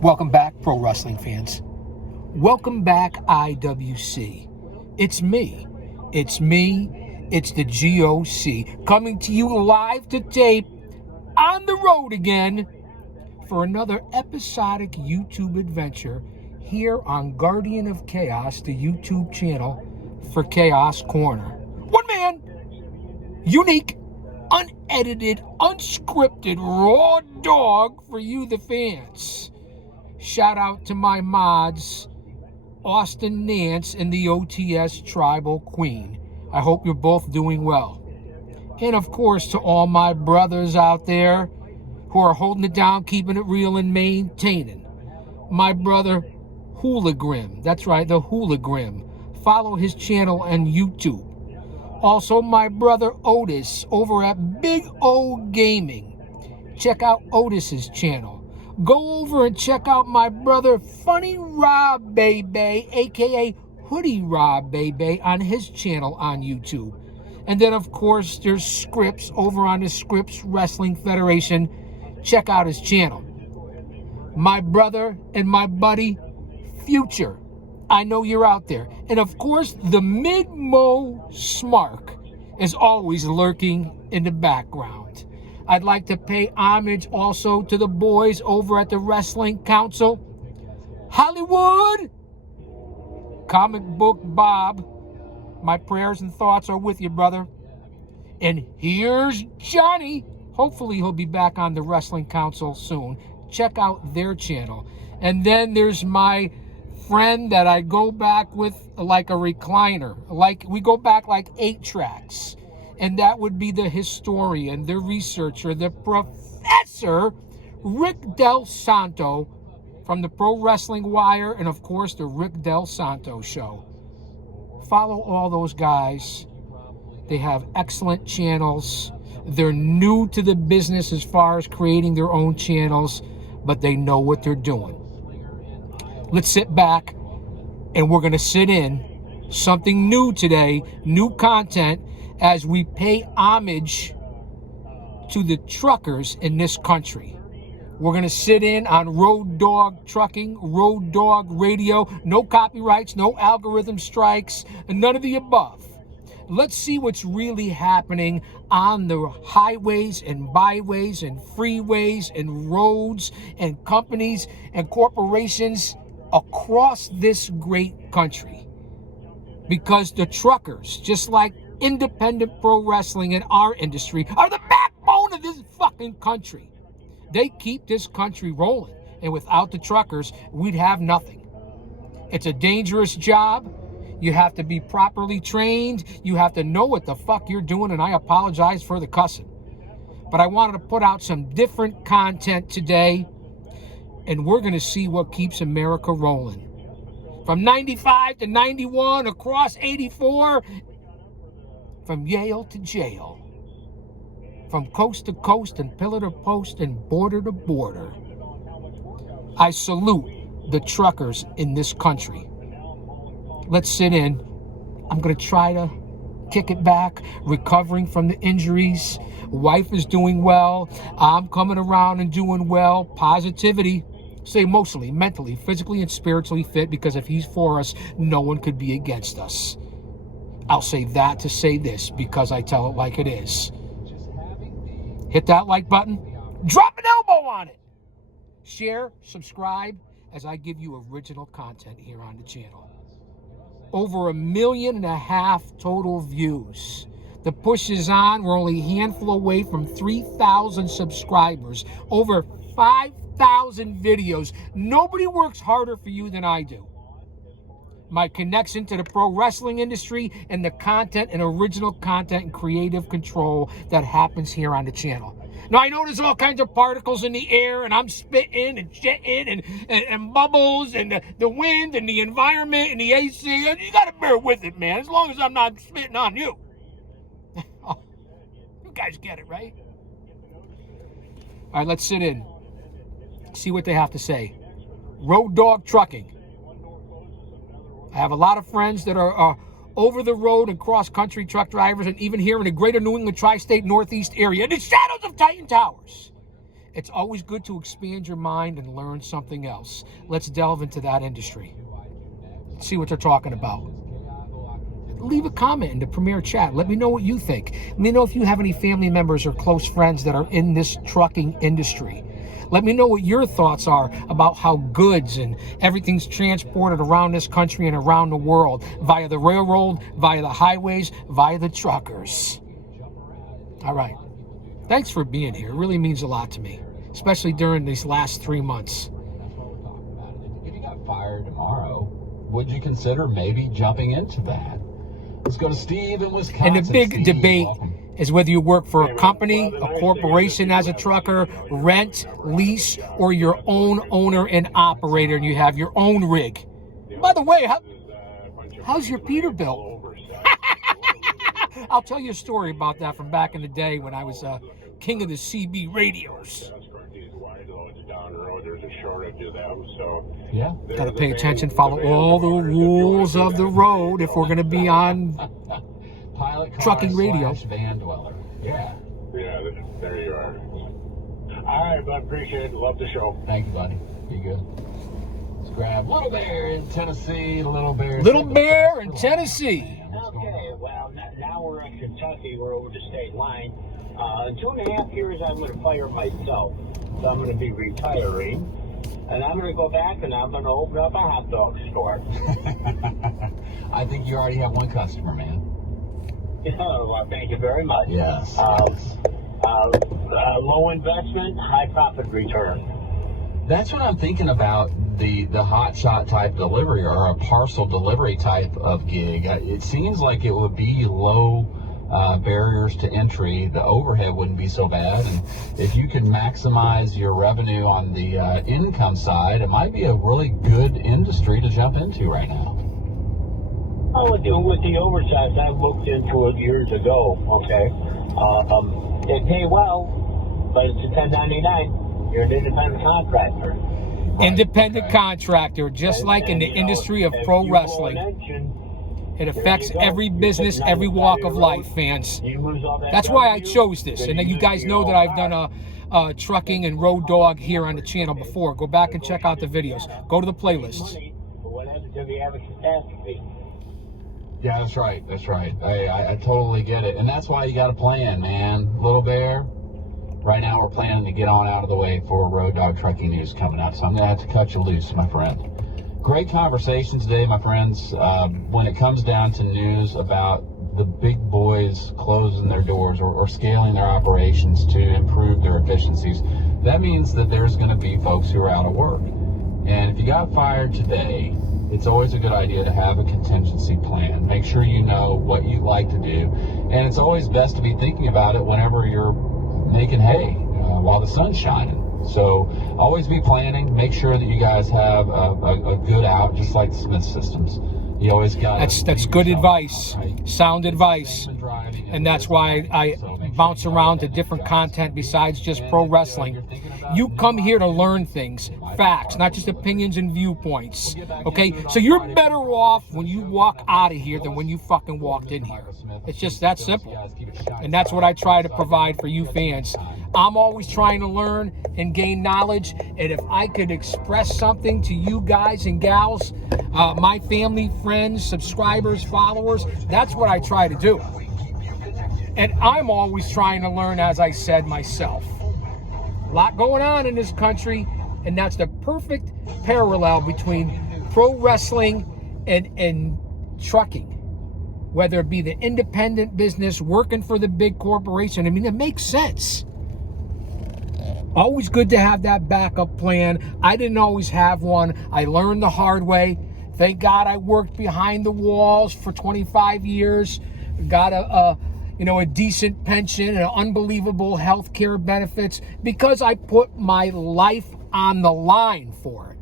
Welcome back, pro wrestling fans. Welcome back, IWC. It's me. It's the GOC, coming to you live to tape on the road again for another episodic YouTube adventure here on Guardian of Chaos, the YouTube channel for Chaos Corner. One man, unique, unedited, unscripted, raw dog for you, the fans. Shout out to my mods, Austin Nance and the OTS Tribal Queen. I hope you're both doing well. And of course, to all my brothers out there who are holding it down, keeping it real and maintaining. My brother, Hoolagrim. That's right, the Hoolagrim. Follow his channel on YouTube. Also, my brother Otis over at Big O Gaming. Check out Otis's channel. Go over and check out my brother Funny Rob Bebe, aka Hoodie Rob Bebe, on his channel on YouTube. And then, of course, there's Scripps over on the Scripps Wrestling Federation. Check out his channel. My brother and my buddy Future. I know you're out there. And of course, the Mid-Mo Smark is always lurking in the background. I'd like to pay homage also to the boys over at the Wrestling Council. Hollywood! Comic Book Bob. My prayers and thoughts are with you, brother. And here's Johnny. Hopefully he'll be back on the Wrestling Council soon. Check out their channel. And then there's my friend that I go back with like a recliner. Like we go back like 8 tracks. And that would be the historian, the researcher, the professor, Rick Del Santo from the Pro Wrestling Wire and, of course, the Rick Del Santo Show. Follow all those guys. They have excellent channels. They're new to the business as far as creating their own channels, but they know what they're doing. Let's sit back, and we're going to sit in something new today, new content, as we pay homage to the truckers in this country. We're going to sit in on RoadDog Trucking, RoadDog Radio, no copyrights, no algorithm strikes, and none of the above. Let's see what's really happening on the highways and byways and freeways and roads and companies and corporations across this great country. Because the truckers, just like independent pro wrestling in our industry, are the backbone of this fucking country. They keep this country rolling, and without the truckers, we'd have nothing. It's a dangerous job. You have to be properly trained. You have to know what the fuck you're doing, and I apologize for the cussing. But I wanted to put out some different content today, and we're going to see what keeps America rolling. From 95 to 91, across 84, from Yale to jail, from coast to coast and pillar to post and border to border. I salute the truckers in this country. Let's sit in. I'm going to try to kick it back, recovering from the injuries. Wife is doing well. I'm coming around and doing well. Positivity. Say emotionally, mentally, physically, and spiritually fit, because if he's for us, no one could be against us. I'll say that to say this, because I tell it like it is. Hit that like button. Drop an elbow on it. Share, subscribe, as I give you original content here on the channel. Over 1.5 million total views. The push is on. We're only a handful away from 3,000 subscribers. Over 5,000 videos. Nobody works harder for you than I do. My connection to the pro wrestling industry and the content and original content and creative control that happens here on the channel. Now, I know there's all kinds of particles in the air, and I'm spitting and shitting and bubbles and the wind and the environment and the AC. You got to bear with it, man, as long as I'm not spitting on you. You guys get it, right? All right, let's sit in. See what they have to say. RoadDog Trucking. I have a lot of friends that are over the road and cross-country truck drivers, and even here in the greater New England tri-state Northeast area, in the shadows of Titan Towers. It's always good to expand your mind and learn something else. Let's delve into that industry. See what they're talking about. Leave a comment in the Premier chat. Let me know what you think. Let me know if you have any family members or close friends that are in this trucking industry. Let me know what your thoughts are about how goods and everything's transported around this country and around the world via the railroad, via the highways, via the truckers. All right. Thanks for being here. It really means a lot to me, especially during these last 3 months. If you got fired tomorrow, would you consider maybe jumping into that? Let's go to Steve in Wisconsin. And the big Steve, debate welcome. is whether you work for a company, a corporation as a trucker, rent, lease, or your own owner and operator, and you have your own rig. By the way, how's your Peterbilt? I'll tell you a story about that from back in the day when I was king of the CB radios. Yeah. Got to pay attention, follow all the rules of the road if we're going to be on Pilot trucking radio. Van dweller. Yeah. Yeah, there you are. All right, bud, appreciate it. Love the show. Thank you, buddy. Be good. Let's grab Little Bear in Tennessee. Little Bear in Tennessee. Okay, well, now we're in Kentucky. We're over the state line. In 2.5 years, I'm going to fire myself. So I'm going to be retiring. And I'm going to go back and I'm going to open up a hot dog store. I think you already have one customer, man. Well, thank you very much. Yes. Low investment, high profit return. That's what I'm thinking about, the hot shot type delivery or a parcel delivery type of gig. It seems like it would be low barriers to entry. The overhead wouldn't be so bad, and if you can maximize your revenue on the income side, it might be a really good industry to jump into right now. Oh, with the oversize, I looked into it years ago. Okay, they pay well, but it's a 1099. You're an independent contractor. Independent contractor, just like in the industry of pro wrestling. It affects every business, every walk of life, fans. That's why I chose this. And then you guys know that I've done a trucking and RoadDog here on the channel before. Go back and check out the videos. Go to the playlists. What happens if you have a catastrophe? Yeah, that's right. That's right. I totally get it. And that's why you got a plan, man. Little Bear, right now we're planning to get on out of the way for RoadDog Trucking News coming up. So I'm going to have to cut you loose, my friend. Great conversation today, my friends. When it comes down to news about the big boys closing their doors or scaling their operations to improve their efficiencies, that means that there's going to be folks who are out of work. And if you got fired today, it's always a good idea to have a contingency plan. Make sure you know what you'd like to do. And it's always best to be thinking about it whenever you're making hay while the sun's shining. So always be planning. Make sure that you guys have a good out, just like the Smith Systems. You always got. That's good advice, sound advice, and that's why I bounce around to different content besides just pro wrestling. You come here to learn things, facts, not just opinions and viewpoints. Okay, so you're better off when you walk out of here than when you fucking walked in here. It's just that simple, and that's what I try to provide for you fans. I'm always trying to learn and gain knowledge, and if I could express something to you guys and gals, my family, friends, subscribers, followers, that's what I try to do. And I'm always trying to learn, as I said myself. A lot going on in this country, and that's the perfect parallel between pro wrestling and trucking. Whether it be the independent business, working for the big corporation, I mean, it makes sense. Always good to have that backup plan. I didn't always have one. I learned the hard way. Thank God I worked behind the walls for 25 years. Got a decent pension and unbelievable health care benefits because I put my life on the line for it.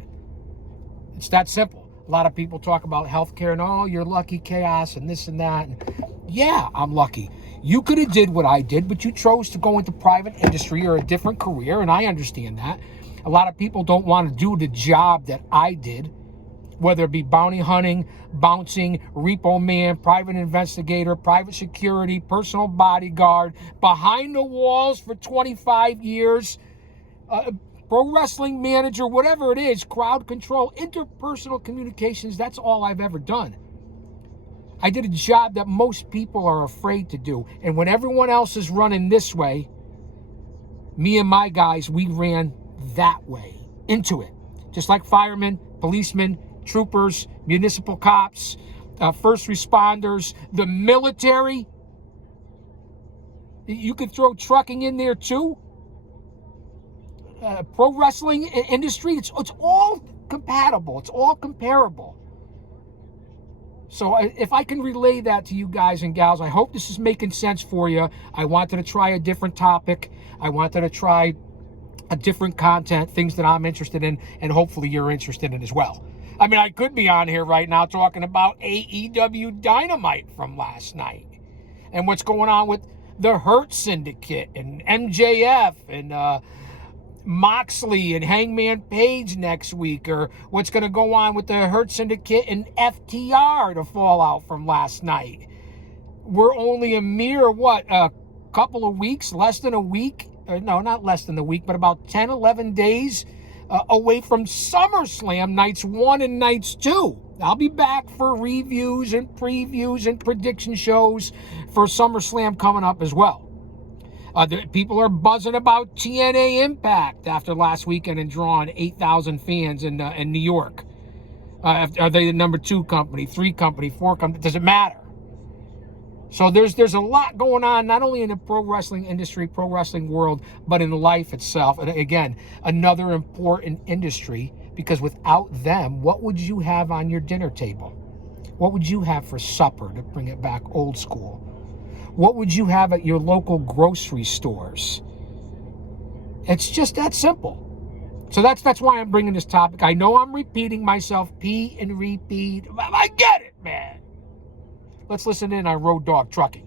It's that simple. A lot of people talk about health care and, oh, you're lucky, chaos, and this and that. And yeah, I'm lucky. You could have did what I did, but you chose to go into private industry or a different career, and I understand that. A lot of people don't want to do the job that I did, whether it be bounty hunting, bouncing, repo man, private investigator, private security, personal bodyguard, behind the walls for 25 years. pro wrestling manager, whatever it is, crowd control, interpersonal communications, that's all I've ever done. I did a job that most people are afraid to do. And when everyone else is running this way, me and my guys, we ran that way, into it. Just like firemen, policemen, troopers, municipal cops, first responders, the military. You could throw trucking in there too. Pro wrestling industry, it's all compatible. It's all comparable. So if I can relay that to you guys and gals, I hope this is making sense for you. I wanted to try a different topic. I wanted to try a different content, things that I'm interested in, and hopefully you're interested in as well. I mean, I could be on here right now talking about AEW Dynamite from last night and what's going on with the Hurt Syndicate and MJF and Moxley and Hangman Page next week, or what's going to go on with the Hurt Syndicate and FTR, the fallout from last night. We're only a mere, a couple of weeks, less than a week, no, not less than a week, but about 10, 11 days away from SummerSlam nights 1 and nights 2. I'll be back for reviews and previews and prediction shows for SummerSlam coming up as well. People are buzzing about TNA Impact after last weekend and drawing 8,000 fans in New York. Are they the number 2 company, 3 company, 4 company? Does it matter? So there's a lot going on, not only in the pro wrestling industry, pro wrestling world, but in life itself. And again, another important industry, because without them, what would you have on your dinner table? What would you have for supper, to bring it back old school? What would you have at your local grocery stores? It's just that simple. So that's why I'm bringing this topic. I know I'm repeating myself, pee and repeat. I get it, man. Let's listen in on RoadDog Trucking.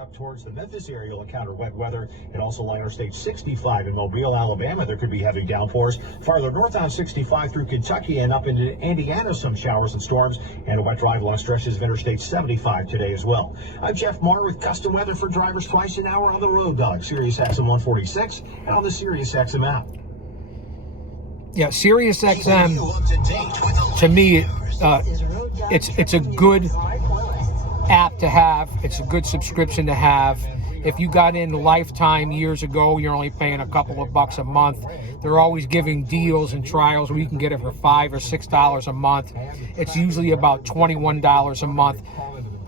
Up towards the Memphis area, you'll encounter wet weather, and also line Interstate 65 in Mobile, Alabama. There could be heavy downpours. Farther north on 65 through Kentucky and up into Indiana, some showers and storms, and a wet drive along stretches of Interstate 75 today as well. I'm Jeff Marr with custom weather for drivers twice an hour on the RoadDog, Sirius XM 146, and on the Sirius XM app. Yeah, Sirius XM, to me, it's a good app to have. It's a good subscription to have. If you got in lifetime years ago, you're only paying a couple of bucks a month. They're always giving deals and trials where you can get it for $5 or $6 a month. It's usually about $21 a month.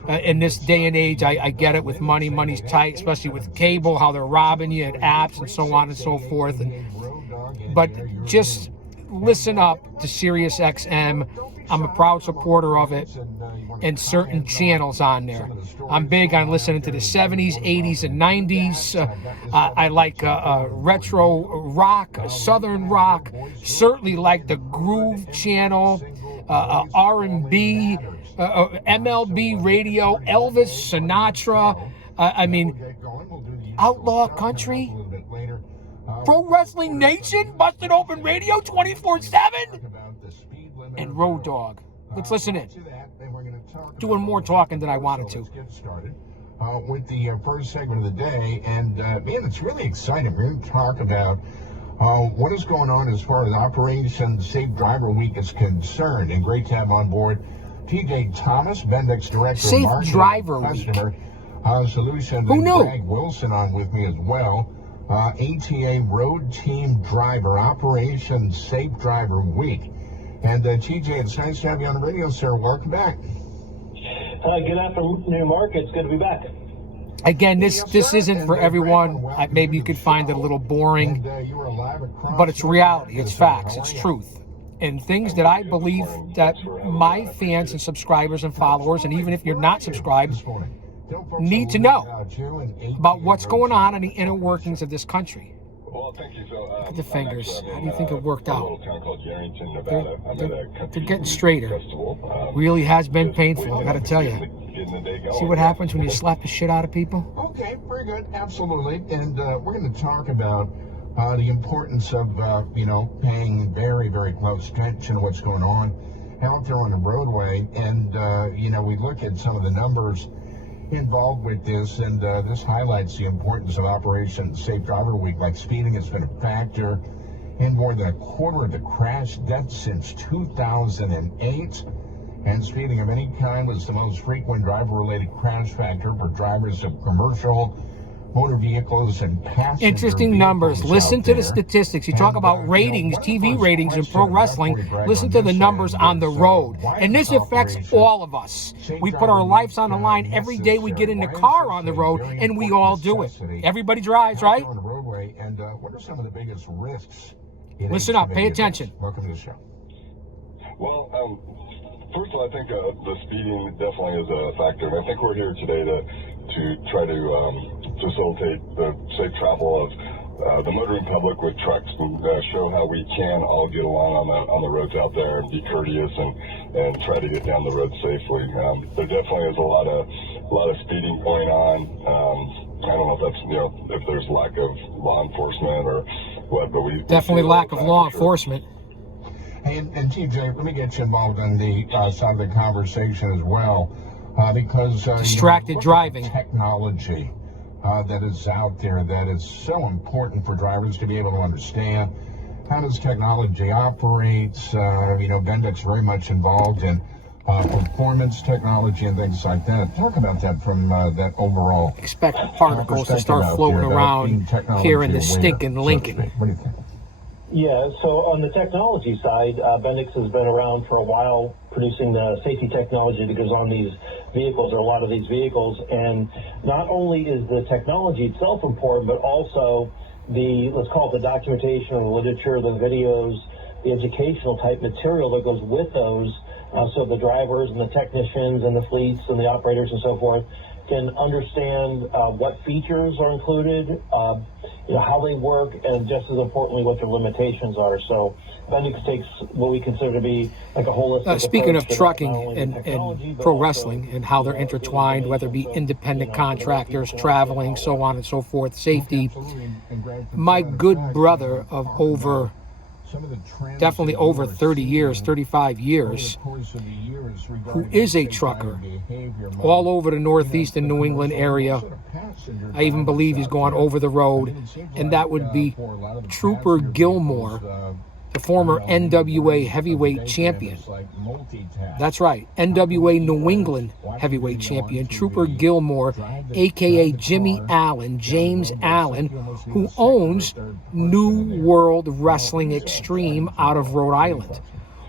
In this day and age, I get it with money. Money's tight, especially with cable, how they're robbing you, and apps and so on and so forth. But just listen up to Sirius XM. I'm a proud supporter of it, and certain channels on there. I'm big on listening to the 70s, 80s, and 90s. I like retro rock, southern rock. Certainly like the Groove channel, R&B, MLB radio, Elvis, Sinatra. I mean, outlaw country. Pro Wrestling Nation, Busted Open Radio 24/7. And RoadDog. Let's listen in. Doing more talking than I wanted to. Let's get started with the first segment of the day. And, man, it's really exciting. We're going to talk about what is going on as far as Operation Safe Driver Week is concerned. And great to have on board TJ Thomas, Bendix Director Safe of Marketing Driver Customer Solutions. Who knew? Greg Wilson on with me as well. ATA Road Team Driver, Operation Safe Driver Week. And TJ, it's nice to have you on the radio, sir. Welcome back. Good afternoon, Mark. It's good to be back. Again, this isn't for everyone. Maybe you could find it a little boring, but it's reality. It's facts. It's truth. And things that I believe that my fans and subscribers and followers, and even if you're not subscribed, need to know about what's going on in the inner workings of this country. Well, thank you. So, Look at the fingers. How do you think it worked out? A little town called Yarrington, Nevada. They're getting straighter. Really has been painful, I gotta tell you. See what happens when you slap the shit out of people? Okay, very good. Absolutely. And we're going to talk about the importance of, paying very, very close attention to what's going on out there on the roadway. And, we look at some of the numbers involved with this, and this highlights the importance of Operation Safe Driver Week. Like, speeding has been a factor in more than a quarter of the crash deaths since 2008. And speeding of any kind was the most frequent driver-related crash factor for drivers of commercial motor vehicles and passenger Interesting numbers. vehicles Listen out to the there. statistics. You talk And, about ratings, one of the TV first ratings in pro questions, wrestling. before we brag Listen on to the this numbers end, on the is, road. why And is this affects Operation all of us. Safe We put Driver our lives Week, on the line every day we get in the necessary? car Why is on the this road, a very and we important all do it. necessity Everybody drives, out right? there on the roadway? And what are some of the biggest risks? Listen up, pay attention. Welcome to the show. Well, first of all, I think the speeding definitely is a factor. And I think we're here today to try to facilitate the safe travel of the motoring public with trucks and show how we can all get along on the roads out there and be courteous and try to get down the road safely. There definitely is a lot of speeding going on. I don't know if that's if there's lack of law enforcement or what, but we Definitely lack of law enforcement. Hey, and TJ, let me get you involved on the side of the conversation as well, because Distracted look at the driving. technology that is out there that is so important for drivers to be able to understand. How does technology operate? Bendix very much involved in performance technology and things like that. Talk about that from that overall. Expect particles to perspective start out floating there about around being technology here in the aware, stinking so to Lincoln. speak. What do you think? Yeah, so on the technology side, Bendix has been around for a while producing the safety technology that goes on these vehicles, or a lot of these vehicles. And not only is the technology itself important, but also the, let's call it the documentation or the literature, the videos, the educational type material that goes with those. So the drivers and the technicians and the fleets and the operators and so forth can understand what features are included, how they work, and just as importantly, what their limitations are. So Bendix takes what we consider to be like a holistic Speaking of approach to trucking not only the and technology, but pro also, wrestling and how they're intertwined, whether it be independent contractors, traveling, so on and so forth, safety. Absolutely. And Greg, My to good back, brother of talking over, about some of the trends definitely that over you are 30 years, seeing 35 over years, the course of the years who regarding is a safe trucker driver behavior, all over the the northeast and New England commercial, area. also the passenger I even drivers believe he's out gone there. over the road, I mean, it seems and like, that would be for a lot of the Trooper passenger Gilmore, vehicles, the former many NWA words of the heavyweight day, champion. it's like multitask. That's right, NWA New England heavyweight champion, Trooper Gilmore, aka Jimmy Allen, James Allen, who owns New World Wrestling Extreme out of Rhode Island.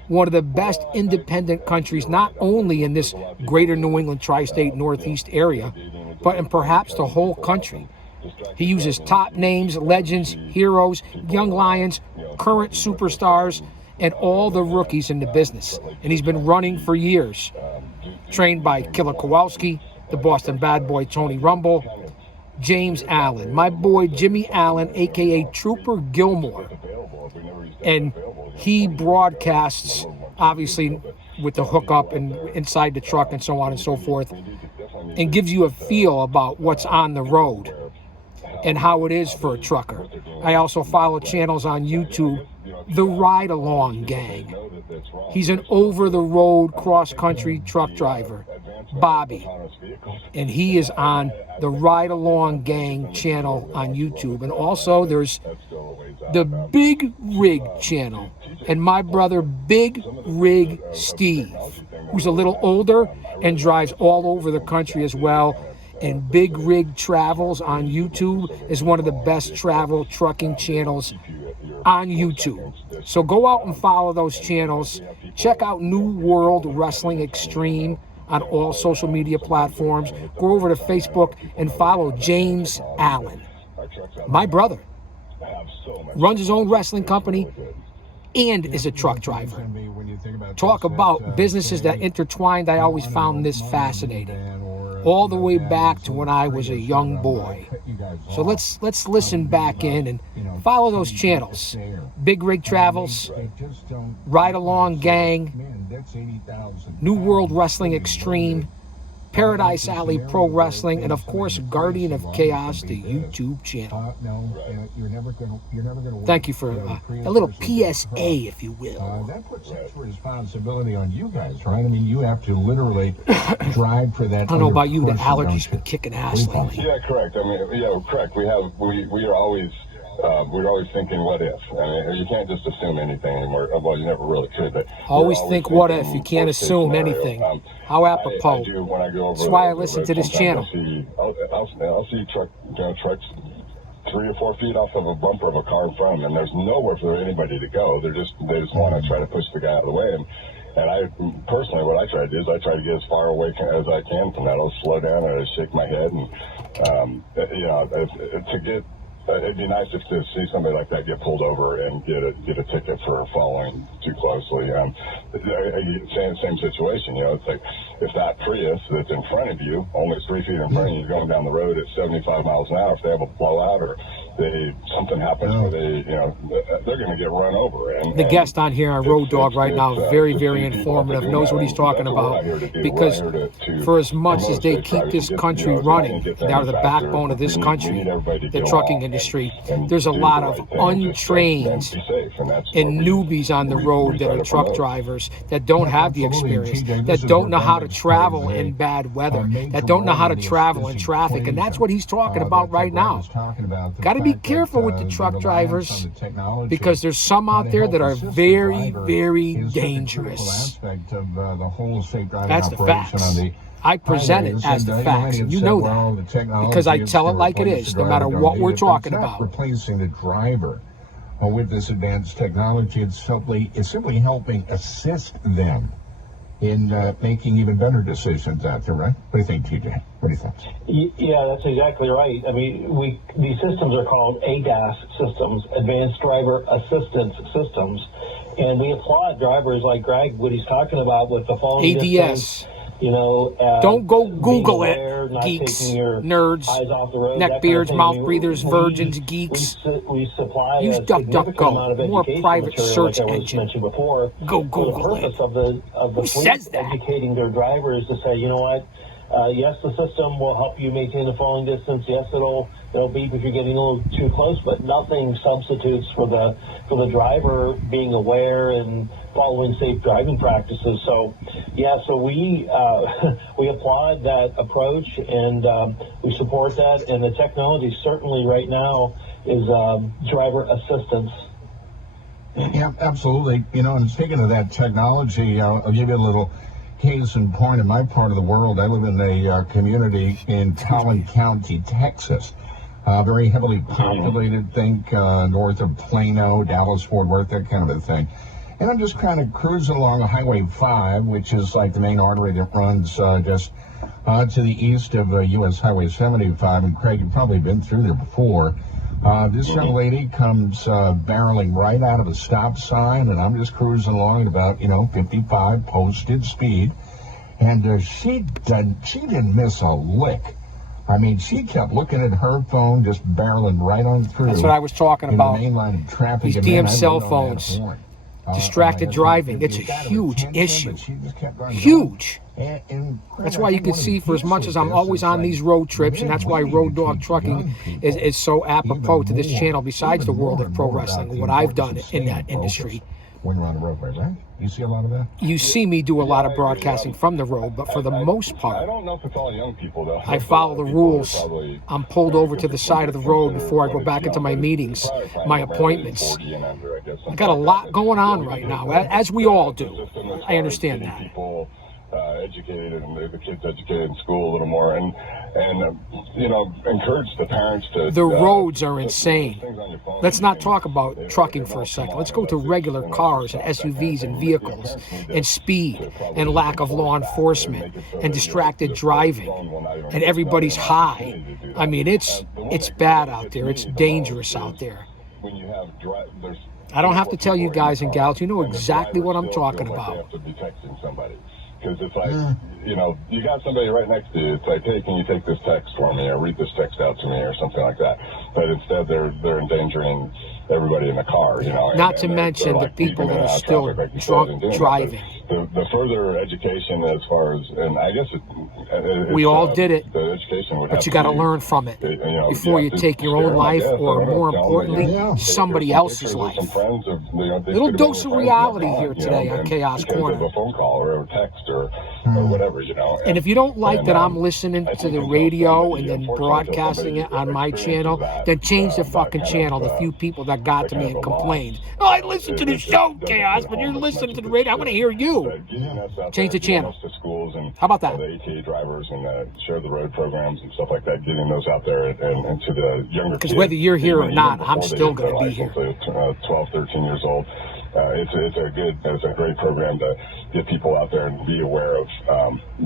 One of the best independent countries, not only in this greater New England tri-state northeast area, but in perhaps the whole country. He uses top names, legends, heroes, young lions, current superstars, and all the rookies in the business. And he's been running for years. Trained by Killer Kowalski, the Boston bad boy Tony Rumble, James Allen, my boy Jimmy Allen, aka Trooper Gilmore. And he broadcasts, obviously, with the hookup and inside the truck and so on and so forth, and gives you a feel about what's on the road and how it is for a trucker. I also follow channels on YouTube, The Ride Along Gang. He's an over-the-road cross-country truck driver, Bobby, and he is on the Ride Along Gang channel on YouTube. And also there's the Big Rig channel, and my brother Big Rig Steve, who's a little older and drives all over the country as well. And Big Rig Travels on YouTube is one of the best travel trucking channels on YouTube. So go out and follow those channels. Check out New World Wrestling Extreme on all social media platforms. Go over to Facebook and follow James Allen. My brother runs his own wrestling company and is a truck driver. Talk about businesses that intertwined. I always found this fascinating, all the way back to when I was a young boy. So let's listen back in and follow those channels. Big Rig Travels, Ride Along Gang, New World Wrestling Extreme, Paradise Alley Pro Wrestling, and of course, Guardian of Chaos, the YouTube channel. You're never going to. Thank you for a little PSA, if you will. That puts extra responsibility on you guys, right? I mean, you have to literally drive for that. I don't know about you, the allergies been kicking ass lately. Yeah, correct. I mean, yeah, correct. We are always. We're always thinking, what if? I mean, you can't just assume anything anymore. Well, you never really could, but always think, what if? You can't assume anything. How apropos. I do when I go over. That's why I listen to this channel. I'll see trucks 3 or 4 feet off of a bumper of a car in front of them, and there's nowhere for anybody to go. They just want to try to push the guy out of the way. And I personally, what I try to do is I try to get as far away as I can from that. I'll slow down and I shake my head, and to get. It'd be nice if to see somebody like that get pulled over and get a ticket for following too closely. Same situation, It's like if that Prius that's in front of you, only 3 feet in front of you, going down the road at 75 miles an hour, if they have a blowout or something happens where they're going to get run over. And the guest on here on RoadDog right now, very, very informative, knows what he's talking about. Because for as much as they keep this country running, they are the backbone of this country, the trucking industry. There's a lot of untrained and newbies on the road that are truck drivers that don't have the experience, that don't know how to travel in bad weather, that don't know how to travel in traffic, and that's what he's talking about right now. Got to be careful with the truck drivers, because there's some out there that are very, very dangerous. That's the facts. I present it as the facts, and you know that, because I tell it like it is, no matter what we're talking about. Replacing the driver with this advanced technology, it's simply helping assist them in making even better decisions out there, right? What do you think, TJ? What do you think? Yeah, that's exactly right. I mean, these systems are called ADAS systems, Advanced Driver Assistance Systems, and we applaud drivers like Greg, what he's talking about with the following ADS. Distance, don't go Google it, geeks, nerds, neckbeards, mouth breathers, virgins, geeks. We supply use a significant amount of more education private material, search like I was engine. mentioned before. Go Google the purpose it. of the fleet says that? educating their drivers to say, you know what, yes, the system will help you maintain the following distance. Yes, it'll beep if you're getting a little too close, but nothing substitutes for the driver being aware and following safe driving practices. So, yeah, so we applaud that approach, and we support that. And the technology certainly right now is driver assistance. Yeah, absolutely. And speaking of that technology, I'll give you a little case in point. In my part of the world, I live in a community in Collin County, Texas. Very heavily populated, think north of Plano, Dallas, Fort Worth, that kind of a thing. And I'm just kind of cruising along Highway 5, which is like the main artery that runs just to the east of U.S. Highway 75. And Craig, you've probably been through there before. This young lady comes barreling right out of a stop sign, and I'm just cruising along at about 55 posted speed, and she didn't miss a lick. I mean, she kept looking at her phone, just barreling right on through. That's what I was talking about. The main line of traffic. These damn cell phones. Distracted driving. It's a huge issue. Huge. That's why you can see, for as much as I'm always on these road trips, and that's why RoadDog Trucking is so apropos to this channel, besides the world of pro wrestling, what I've done in that industry. When you're on the roadway, right? You see a lot of that? You see me do a lot of broadcasting from the road, but for the most part, I don't know if it's all young people, though. I follow the rules. I'm pulled over to the side of the road before I go back into my meetings, my appointments. I got a lot going on right now, as we all do. I understand that. Educated and the kids educated in school a little more, and encourage the parents to. The roads are insane. Let's not talk about trucking for a second. Let's go to regular cars and SUVs and vehicles, and speed and lack of law enforcement and distracted driving, and everybody's high. I mean, it's bad out there. It's dangerous out there. I don't have to tell you guys and gals. You know exactly what I'm talking about. Because it's like, you got somebody right next to you. It's like, hey, can you take this text for me, or read this text out to me, or something like that. But instead, they're endangering everybody in the car. Not to mention the people that are still drunk driving. the further education as far as, and I guess we all did it, the education would but have you got to be, learn from it yeah, before you to take your share own them, I life, guess. I or don't know, more tell them, importantly, Yeah. somebody here's else's some life. pictures of some friends of, they Little could have been dose of friends reality that here gone, today on and Chaos because Corner. of a phone call or a text or whatever, And if you don't like And, that I'm listening I to think the until radio somebody, and then unfortunately, until broadcasting it somebody on my experiences channel, that, then change the that fucking kind channel. of, The few people that got that to kind me of and a loss, complained, oh, I listened to the it show, doesn't Chaos, hit but you're home as much listening as to the it radio. I want to should. hear you. But getting us out Change there, the channel. getting us to schools and How about that? the ATA drivers and share the road programs and stuff like that, getting those out there and to the younger kids. Because whether you're here or even not, I'm before they still get their going to be here. license at 12, 13 years old. It's a great program to get people out there and be aware of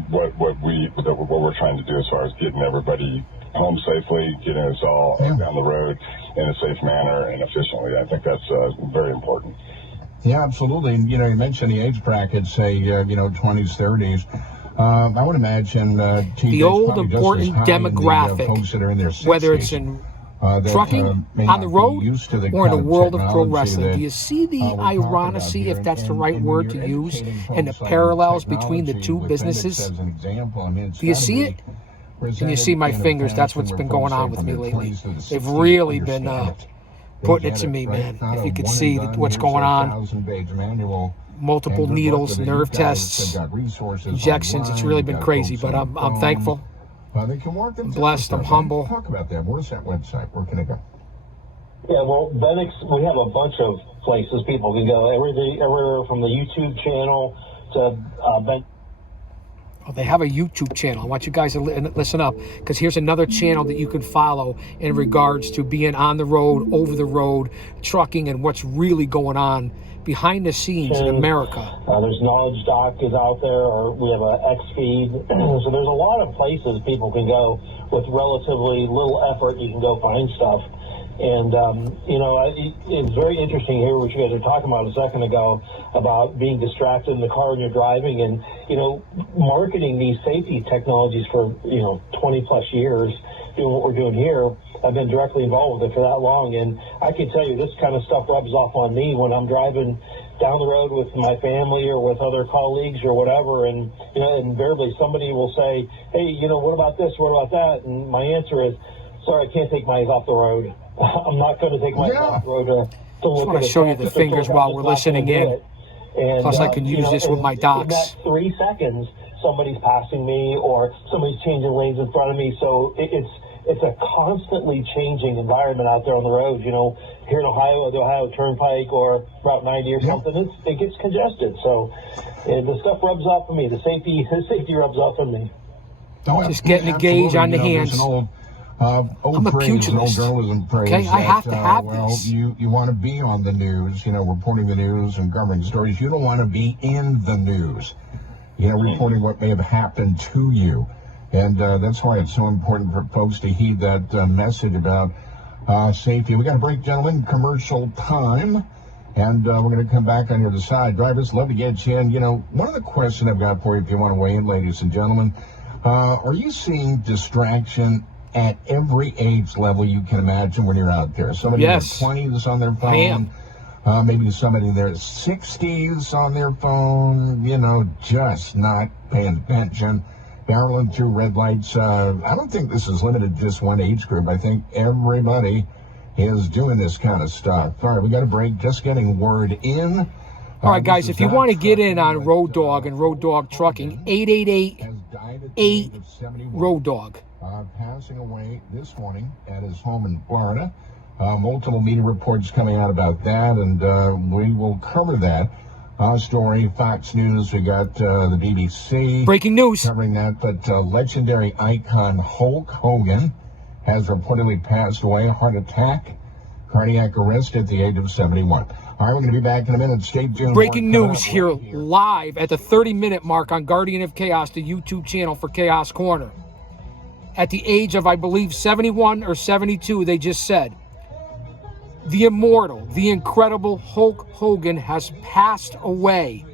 what we're trying to do as far as getting everybody home safely, getting us all down the road in a safe manner and efficiently. I think that's very important. Yeah, absolutely. And, you mentioned the age bracket, say, 20s, 30s. I would imagine The old important demographic, folks that are in their 60s, whether it's in trucking, on the road, or in the world of pro wrestling. Do you see the irony, if that's the right word to use, and the parallels between the two businesses? Do you see it? And you see my fingers. That's what's been going on with me lately. They've really been putting it to me, man. If you could see what's going on. Multiple needles, nerve tests, injections. It's really been crazy, but I'm thankful. I'm blessed. I'm humble. Talk about that. Where's that website? Where can I go? Yeah, well, Benix, we have a bunch of places people can go. Everywhere from the YouTube channel to Ben. Oh, they have a YouTube channel. I want you guys to listen up, because here's another channel that you can follow in regards to being on the road, over the road, trucking, and what's really going on behind the scenes in America. There's Knowledge Doc is out there, or we have a X feed. So there's a lot of places people can go with relatively little effort. You can go find stuff. And, it's very interesting here what you guys were talking about a second ago about being distracted in the car when you're driving and, marketing these safety technologies for, 20 plus years, doing what we're doing here. I've been directly involved with it for that long. And I can tell you this kind of stuff rubs off on me when I'm driving down the road with my family or with other colleagues or whatever. And, invariably somebody will say, hey, what about this? What about that? And my answer is, sorry, I can't take my eyes off the road. I'm not going to take my eyes off the road to look want at to show you the fingers while we're listening in. And, Plus, I can use this with my docs. In that 3 seconds, somebody's passing me or somebody's changing lanes in front of me. So it's a constantly changing environment out there on the road. Here in Ohio, the Ohio Turnpike or Route 90 or something, it gets congested. So the stuff rubs off on me. The safety rubs off on me. Just getting a gauge on the hands. I'm a pugilist. Okay, I have to have this. You want to be on the news, reporting the news and covering stories. You don't want to be in the news, reporting what may have happened to you. And that's why it's so important for folks to heed that message about safety. We got a break, gentlemen, commercial time. And we're going to come back on the other side. Drivers, love to get you in. One of the questions I've got for you, if you want to weigh in, ladies and gentlemen, are you seeing distraction at every age level you can imagine when you're out there? Somebody in their 20s on their phone. I am. Maybe somebody in their 60s on their phone, just not paying attention, barreling through red lights. I don't think this is limited to just one age group. I think everybody is doing this kind of stuff. All right, we got a break. Just getting word in. All right, guys, if you want to get in on RoadDog and RoadDog Trucking, 888-RoadDog. Passing away this morning at his home in Florida. Multiple media reports coming out about that, and we will cover that story. Fox News, we got the BBC. Breaking news. Covering that, but legendary icon Hulk Hogan has reportedly passed away, a heart attack, cardiac arrest at the age of 71. All right, we're going to be back in a minute. Stay tuned. Breaking news here live at the 30-minute mark on Guardian of Chaos, the YouTube channel for Chaos Corner. At the age of, I believe, 71 or 72, they just said, the immortal, the incredible Hulk Hogan has passed away.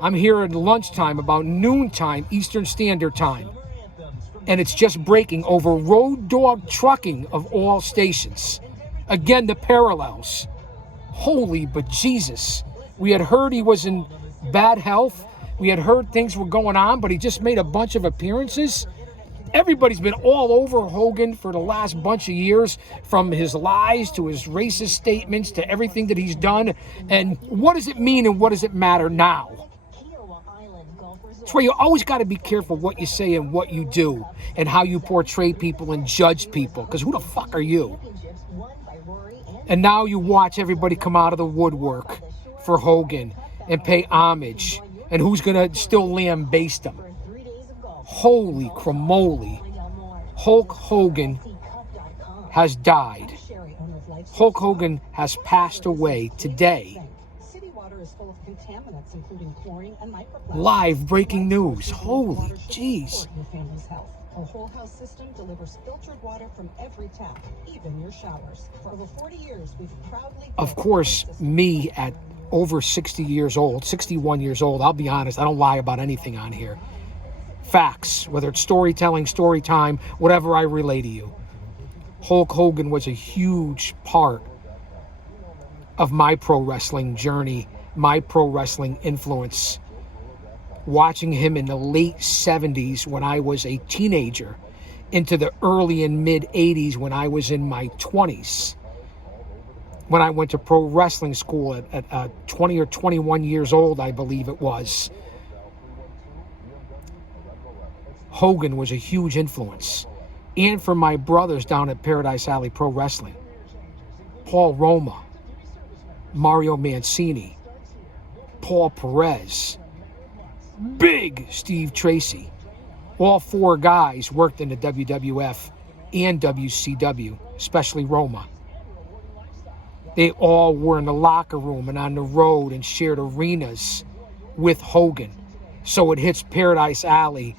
I'm here at lunchtime, about noontime, Eastern Standard Time. And it's just breaking over RoadDog Trucking of all stations. Again, the parallels. Holy but Jesus. We had heard he was in bad health. We had heard things were going on, but he just made a bunch of appearances. Everybody's been all over Hogan for the last bunch of years, from his lies to his racist statements to everything that he's done. And what does it mean and what does it matter now? That's why you always got to be careful what you say and what you do and how you portray people and judge people, because who the fuck are you? And now you watch everybody come out of the woodwork for Hogan and pay homage. And who's going to still lambaste him? Holy cramoly. Hulk Hogan has died. Hulk Hogan has passed away today. Live breaking news. Holy jeez. A whole house system delivers filtered water from every tap, even your showers. For over 40 years, we've proudly... Of course, me at over 60 years old, 61 years old, I'll be honest, I don't lie about anything on here. Facts, whether it's storytelling, story time, whatever I relay to you. Hulk Hogan was a huge part of my pro wrestling journey, my pro wrestling influence. Watching him in the late 70s when I was a teenager, into the early and mid 80s when I was in my 20s. When I went to pro wrestling school at 20 or 21 years old, I believe it was. Hogan was a huge influence. And for my brothers down at Paradise Alley Pro Wrestling. Paul Roma, Mario Mancini, Paul Perez, Big Steve Tracy. All four guys worked in the WWF and WCW, especially Roma. They all were in the locker room and on the road and shared arenas with Hogan. So it hits Paradise Alley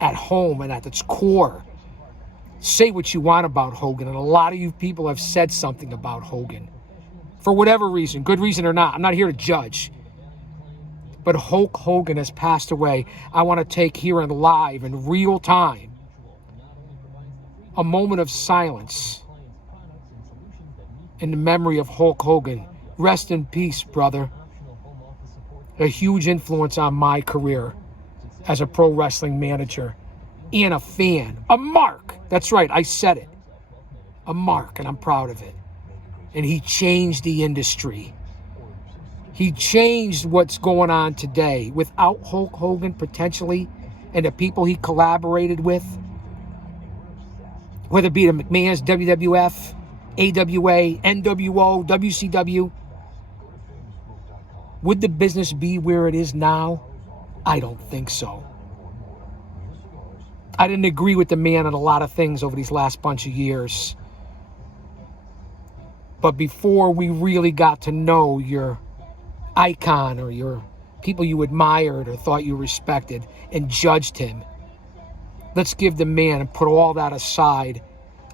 at home and at its core. Say what you want about Hogan, and a lot of you people have said something about Hogan. For whatever reason, good reason or not, I'm not here to judge. But Hulk Hogan has passed away. I want to take here in live, in real time, a moment of silence in the memory of Hulk Hogan. Rest in peace, brother. A huge influence on my career as a pro wrestling manager and a fan. A mark. That's right, I said it. A mark, and I'm proud of it. And he changed the industry. He changed what's going on today. Without Hulk Hogan, potentially, and the people he collaborated with, whether it be the McMahon's, WWF, AWA, NWO, WCW, would the business be where it is now? I don't think so. I didn't agree with the man on a lot of things over these last bunch of years. But before we really got to know your icon or your people you admired or thought you respected and judged him, let's give the man, and put all that aside,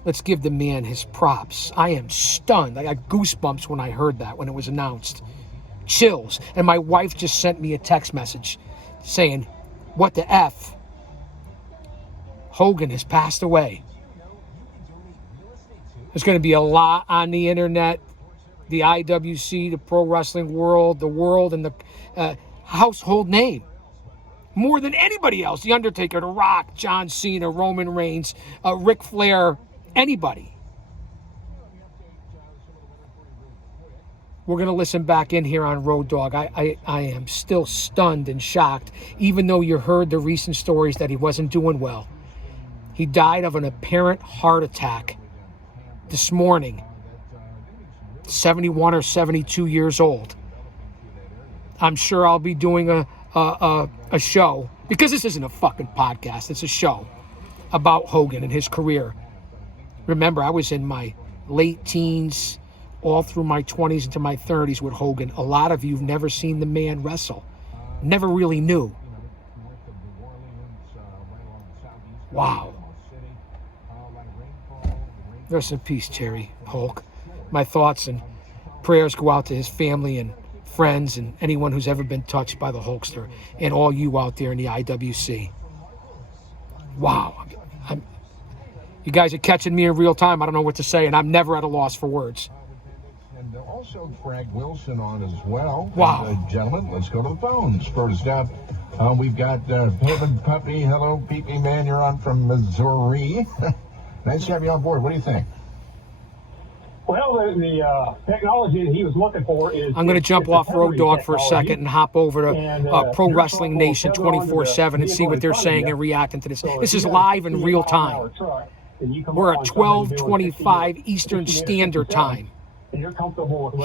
let's give the man his props. I am stunned. I got goosebumps when I heard that, when it was announced. Chills. And my wife just sent me a text message saying, what the F? Hogan has passed away. There's going to be a lot on the internet, the IWC, the pro wrestling world, the world, and the household name. More than anybody else. The Undertaker, The Rock, John Cena, Roman Reigns, Ric Flair, anybody. We're going to listen back in here on RoadDog. I am still stunned and shocked, even though you heard the recent stories that he wasn't doing well. He died of an apparent heart attack this morning. 71 or 72 years old. I'm sure I'll be doing a show, because this isn't a fucking podcast, it's a show about Hogan and his career. Remember, I was in my late teens, all through my 20s into my 30s with Hogan. A lot of you have never seen the man wrestle. Never really knew. Wow. Rest in peace, Cherry Hulk. My thoughts and prayers go out to his family and friends and anyone who's ever been touched by the Hulkster, and all you out there in the IWC. Wow. You guys are catching me in real time. I don't know what to say, and I'm never at a loss for words. And also Greg Wilson on as well. Wow. And, gentlemen, let's go to the phones. First up, we've got Haven Puppy. Hello, Pee-Pee Man. You're on from Missouri. Nice to have you on board. What do you think? Well, the technology that he was looking for is... I'm going to jump off RoadDog for a second and hop over to Pro Wrestling Nation 24/7 and see what they're saying and reacting to this. This is live in real time. We're at 12:25 Eastern Standard Time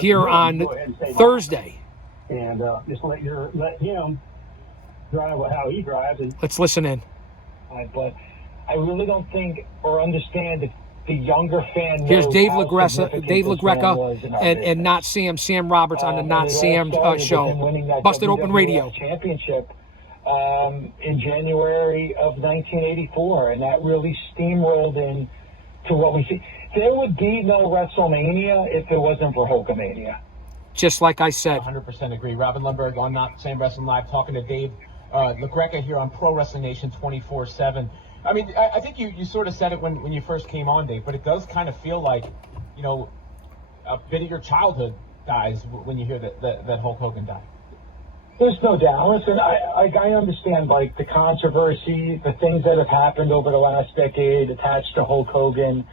here on Thursday. And just let him drive how he drives. And let's listen in. But I really don't think or understand the younger fan. Here's Dave LaGreca and Not Sam Roberts on the Not Sam show. Busted Open Radio. Championship in January of 1984, and that really steamrolled in to what we see. There would be no WrestleMania if it wasn't for Hulkamania. Just like I said. 100% agree. Robin Lundberg on Not Sam Wrestling Live, talking to Dave LaGreca here on Pro Wrestling Nation 24/7. I mean, I think you sort of said it when you first came on, Dave, but it does kind of feel like, you know, a bit of your childhood dies when you hear that Hulk Hogan died. There's no doubt. Listen, I understand, like, the controversy, the things that have happened over the last decade attached to Hulk Hogan.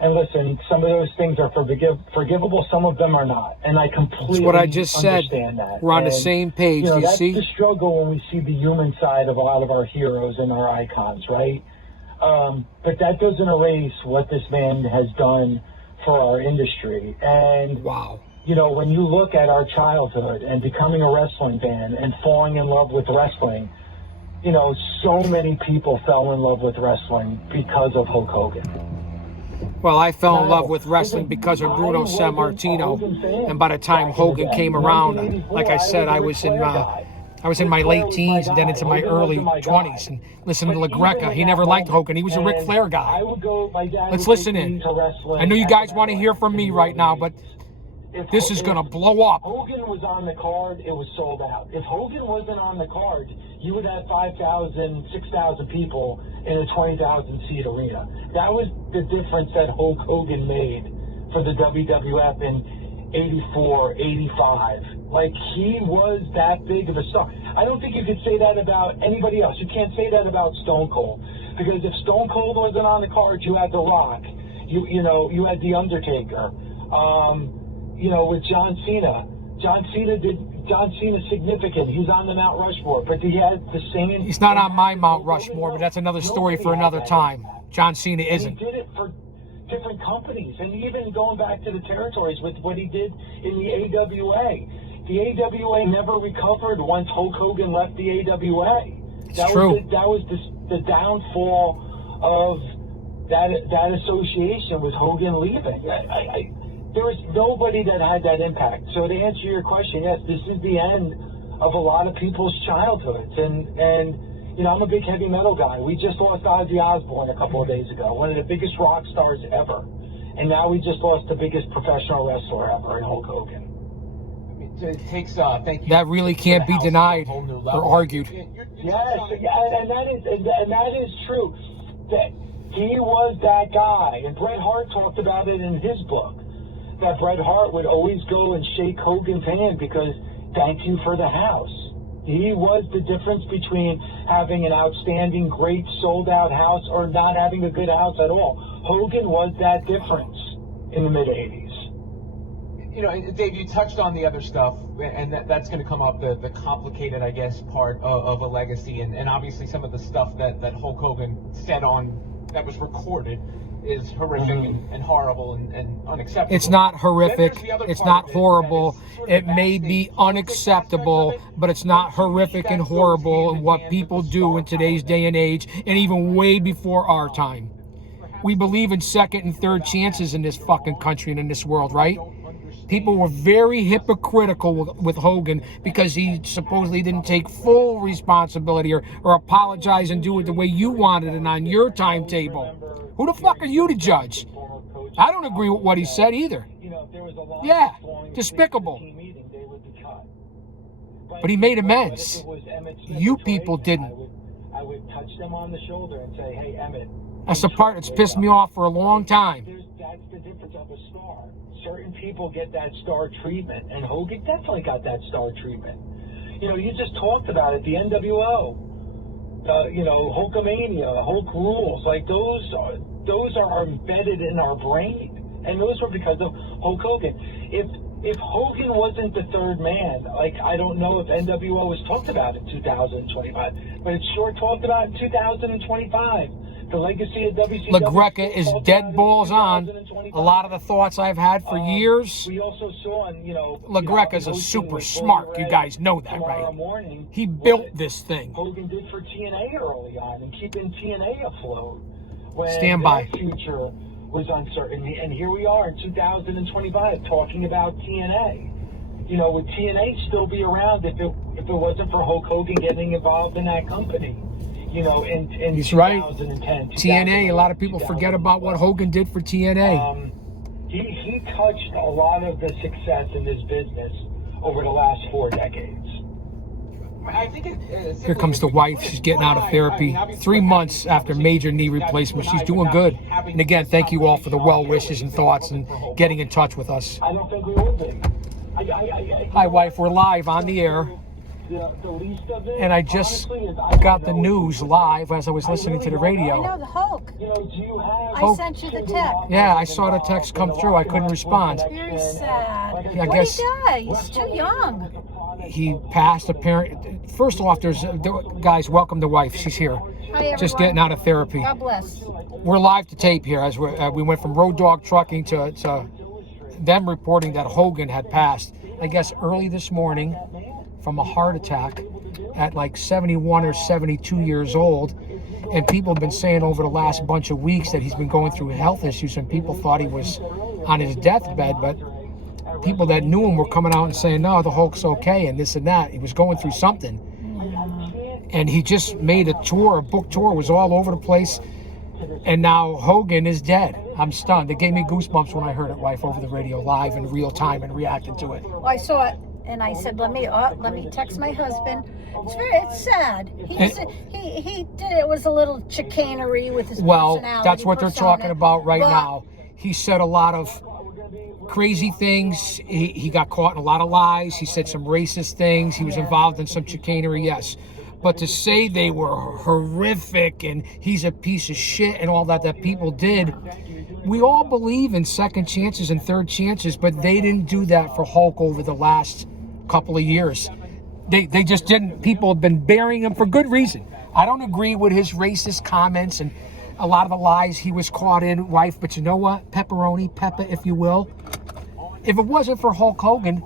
And listen, some of those things are forgivable, some of them are not. And I completely That's what I just said. Understand that. We're on the same page, you see? That's the struggle when we see the human side of a lot of our heroes and our icons, right? But that doesn't erase what this man has done for our industry. And, wow. You know, when you look at our childhood and becoming a wrestling fan and falling in love with wrestling, you know, so many people fell in love with wrestling because of Hulk Hogan. Well, I fell in love with wrestling because of Bruno Sammartino, and by the time Hogan came around, like I said, I was in my late teens and then into my early 20s, and listening to LaGreca. He never liked Hogan. He was a Ric Flair guy. Let's listen in. I know you guys want to hear from me right now, but this is going to blow up. If Hogan was on the card, it was sold out. If Hogan wasn't on the card, you would have 5,000, 6,000 people in a 20,000-seat arena. That was the difference that Hulk Hogan made for the WWF in 84, 85. Like, he was that big of a star. I don't think you could say that about anybody else. You can't say that about Stone Cold. Because if Stone Cold wasn't on the card, you had The Rock. You had The Undertaker. With John Cena. John Cena's significant. He's on the Mount Rushmore, but he had the same... He's not on my Mount Rushmore, but that's another story for another time. John Cena isn't. He did it for different companies, and even going back to the territories with what he did in the AWA. The AWA never recovered once Hulk Hogan left the AWA. It's true. That was the downfall of that association with Hogan leaving. There was nobody that had that impact. So to answer your question, yes, this is the end of a lot of people's childhoods. And I'm a big heavy metal guy. We just lost Ozzy Osbourne a couple of days ago, one of the biggest rock stars ever. And now we just lost the biggest professional wrestler ever in Hulk Hogan. It takes, thank you. That really can't be denied or argued. Yes, and that is true. That he was that guy. And Bret Hart talked about it in his book. That Bret Hart would always go and shake Hogan's hand because thank you for the house. He was the difference between having an outstanding, great, sold-out house or not having a good house at all. Hogan was that difference in the mid-'80s. You know, Dave, you touched on the other stuff, and that's going to come up, the complicated, I guess, part of a legacy, and obviously some of the stuff that Hulk Hogan said on, that was recorded, is horrific and horrible and unacceptable. It's not horrific. It's not horrible. It may be unacceptable, but it's not horrific and horrible in what people do in today's day and age, and even way before our time. We believe in second and third chances in this fucking country and in this world, right? People were very hypocritical with Hogan because he supposedly didn't take full responsibility or apologize and do it the way you wanted it on your timetable. Who the fuck are you to judge? I don't agree with what he said either. Yeah, despicable. But he made amends. You people didn't. I would touch them on the shoulder and say, hey, Emmett. That's the part that's pissed me off for a long time. That's the difference of a star. certain people get that star treatment, and Hogan definitely got that star treatment. You know, you just talked about it, the NWO, you know, Hulkamania, Hulk Rules, like those are embedded in our brain, and those were because of Hulk Hogan. If Hogan wasn't the third man, like, I don't know if NWO was talked about in 2025, but it's sure talked about in 2025. The legacy of WCW. LaGreca is dead balls on. A lot of the thoughts I've had for years. We also saw, you know, LaGreca's a super smart. You guys know that, right? He built this thing. Hogan did for TNA early on and keeping TNA afloat. Stand by. Their future was uncertain, and here we are in 2025 talking about TNA. You know, would TNA still be around if it wasn't for Hulk Hogan getting involved in that company? You know, in he's right. 2010, TNA, a lot of people forget about what Hogan did for TNA. He touched a lot of the success in this business over the last 4 decades. I think Here comes the wife. She's getting out of therapy 3 months after major knee replacement. She's doing good. And again, thank you all for the well wishes and thoughts and getting in touch with us. I don't think we would be. Hi, wife. We're live on the air. And I just got the news live as I was listening to the radio. I know, the Hulk. Hulk. I sent you the text. Yeah, I saw the text come through. I couldn't respond. Very sad. I What guess did he die? He's too young. he passed. First off, guys, welcome the wife. She's here. Hi, everyone. Just getting out of therapy. God bless. We're live to tape here as we went from RoadDog Trucking to them reporting that Hogan had passed, I guess, early this morning from a heart attack at like 71 or 72 years old. And people have been saying over the last bunch of weeks that he's been going through health issues, and people thought he was on his deathbed, but people that knew him were coming out and saying, no, the Hulk's okay, and this and that. He was going through something. And he just made a book tour, was all over the place. And now Hogan is dead. I'm stunned. It gave me goosebumps when I heard it, wife, over the radio, live in real time, and reacted to it. Well, I saw it, and I said, let me text my husband. It's sad. He did it was a little chicanery with his personality. That's what they're talking about right But now. He said a lot of crazy things. He got caught in a lot of lies. He said some racist things. He was involved in some chicanery, yes. But to say they were horrific and he's a piece of shit and all that people did, we all believe in second chances and third chances, but they didn't do that for Hulk over the last couple of years. They just didn't. People have been burying him for good reason. I don't agree with his racist comments and a lot of the lies he was caught in, wife, but you know what? Peppa, if you will. If it wasn't for Hulk Hogan,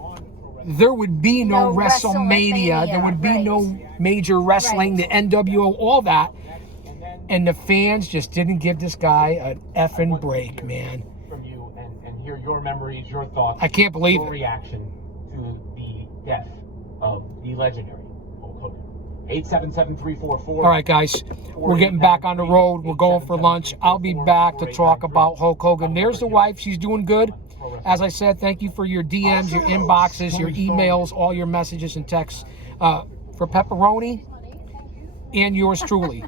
there would be no WrestleMania. There would be no major wrestling, the NWO, all that. And the fans just didn't give this guy an effing break, man. From you and hear your memories, your thoughts. I can't believe your it. reaction to the death of the legendary Hulk Hogan. 877-344. All right, guys, we're getting back on the road. We're going for lunch. I'll be back to talk about Hulk Hogan. There's the wife. She's doing good. As I said, thank you for your DMs, your inboxes, your emails, all your messages and texts. For Pepperoni and yours truly,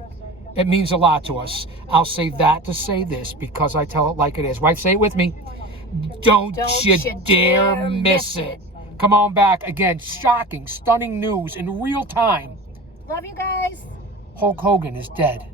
it means a lot to us. I'll say that to say this because I tell it like it is. Wife, say it with me. Don't you dare miss it. Come on back. Again, shocking, stunning news in real time. love you guys. Hulk Hogan is dead.